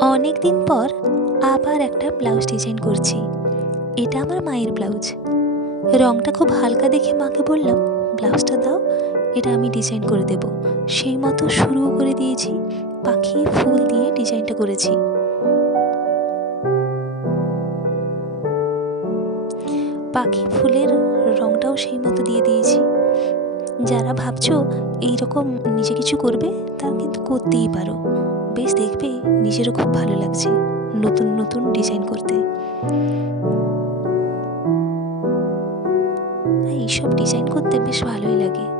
অনেক দিন পর আবার একটা ব্লাউজ ডিজাইন করছি। এটা আমার মায়ের ব্লাউজ। রংটা খুব হালকা দেখে মাকে বললাম, ব্লাউজটা দাও, এটা আমি ডিজাইন করে দেব। সেই মতো শুরু করে দিয়েছি। পাখি ফুল দিয়ে ডিজাইনটা করেছি। পাখি ফুলের রংটাও সেই মতো দিয়ে দিয়েছি। যারা ভাবছো এইরকম নিজে কিছু করবে, তারা কিন্তু করতেই পারো। বেশ দেখবে নিজেরও খুব ভালো লাগছে নতুন নতুন ডিজাইন করতে। এইসব ডিজাইন করতে বেশ ভালোই লাগে।